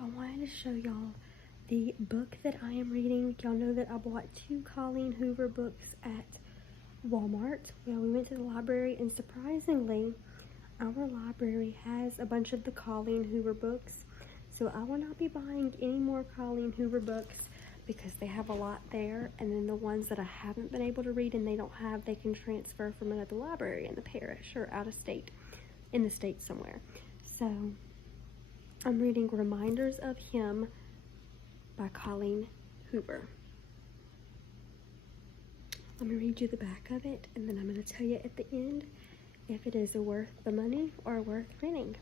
I wanted to show y'all the book that I am reading. Y'all know that I bought 2 Colleen Hoover books at Walmart. Well, we went to the library, and surprisingly, our library has a bunch of the Colleen Hoover books. So I will not be buying any more Colleen Hoover books because they have a lot there. And then the ones that I haven't been able to read and they don't have, they can transfer from another library in the parish or out of state, in the state somewhere. So I'm reading Reminders of Him by Colleen Hoover. Let me read you the back of it, and then I'm going to tell you at the end if it is worth the money or worth renting.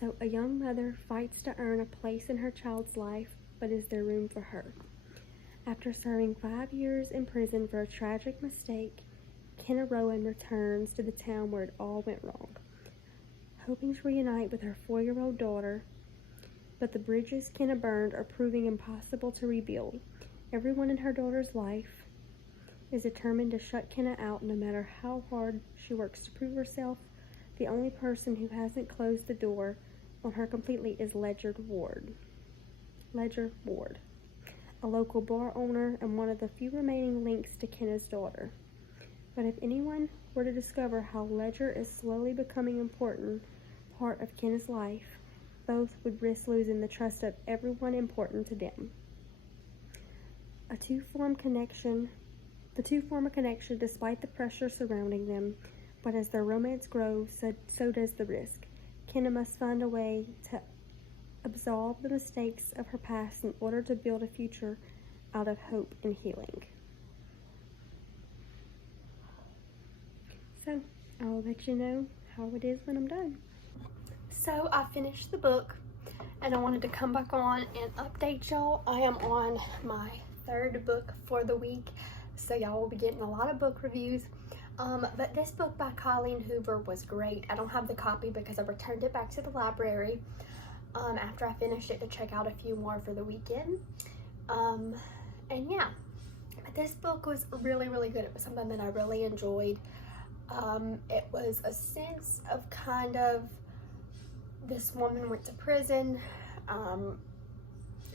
So, a young mother fights to earn a place in her child's life, but is there room for her? After serving 5 years in prison for a tragic mistake, Kenna Rowan returns to the town where it all went wrong, hoping to reunite with her 4-year-old daughter, but the bridges Kenna burned are proving impossible to rebuild. Everyone in her daughter's life is determined to shut Kenna out no matter how hard she works to prove herself. The only person who hasn't closed the door on her completely is Ledger Ward, a local bar owner and one of the few remaining links to Kenna's daughter. But if anyone were to discover how Ledger is slowly becoming an important part of Kenna's life, both would risk losing the trust of everyone important to them. The two form a connection despite the pressure surrounding them, but as their romance grows, so does the risk. Kenna must find a way to absolve the mistakes of her past in order to build a future out of hope and healing. So, I'll let you know how it is when I'm done. So, I finished the book, and I wanted to come back on and update y'all. I am on my 3rd book for the week, so y'all will be getting a lot of book reviews. But this book by Colleen Hoover was great. I don't have the copy because I returned it back to the library after I finished it to check out a few more for the weekend. And yeah, this book was really, really good. It was something that I really enjoyed. It was a sense of kind of, this woman went to prison.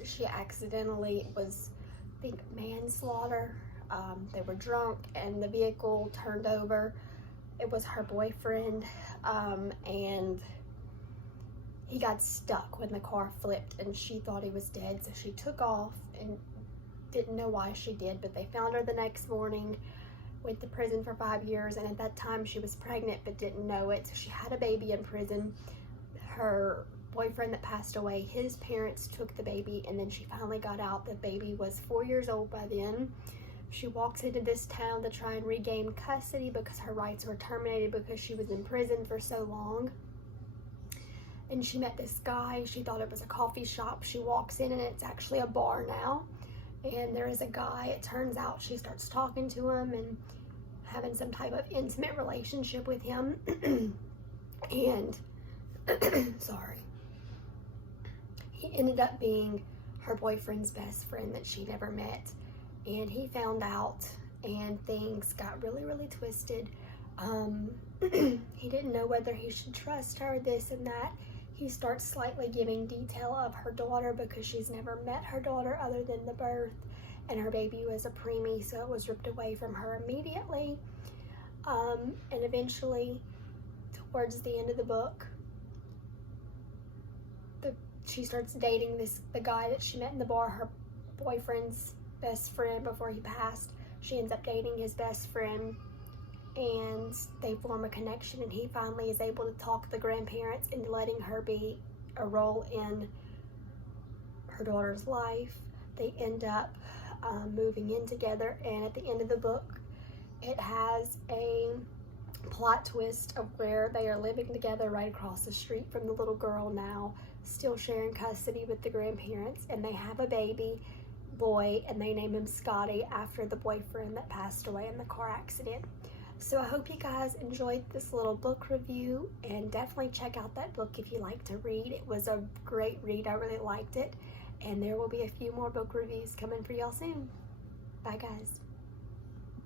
She accidentally was, I think, manslaughter. They were drunk and the vehicle turned over. It was her boyfriend, and he got stuck when the car flipped and she thought he was dead, so she took off and didn't know why she did, but they found her the next morning, went to prison for 5 years, and at that time she was pregnant but didn't know it, so she had a baby in prison. Her boyfriend that passed away, his parents took the baby, and then she finally got out. The baby was 4 years old by then. She walks into this town to try and regain custody because her rights were terminated because she was in prison for so long. And she met this guy. She thought it was a coffee shop. She walks in and it's actually a bar now. And there is a guy. It turns out she starts talking to him and having some type of intimate relationship with him. And, sorry. He ended up being her boyfriend's best friend that she never met. And he found out, and things got really, really twisted. He didn't know whether he should trust her, this and that. He starts slightly giving detail of her daughter because she's never met her daughter other than the birth, and her baby was a preemie, so it was ripped away from her immediately. And eventually, towards the end of the book, she starts dating the guy that she met in the bar, her boyfriend's best friend before he passed. She ends up dating his best friend, and they form a connection, and he finally is able to talk the grandparents into letting her be a role in her daughter's life. They end up moving in together, and at the end of the book it has a plot twist of where they are living together right across the street from the little girl now, still sharing custody with the grandparents, and they have a baby boy, and they name him Scotty after the boyfriend that passed away in the car accident. So I hope you guys enjoyed this little book review, and definitely check out that book if you like to read. It was a great read. I really liked it, and there will be a few more book reviews coming for y'all soon. Bye guys.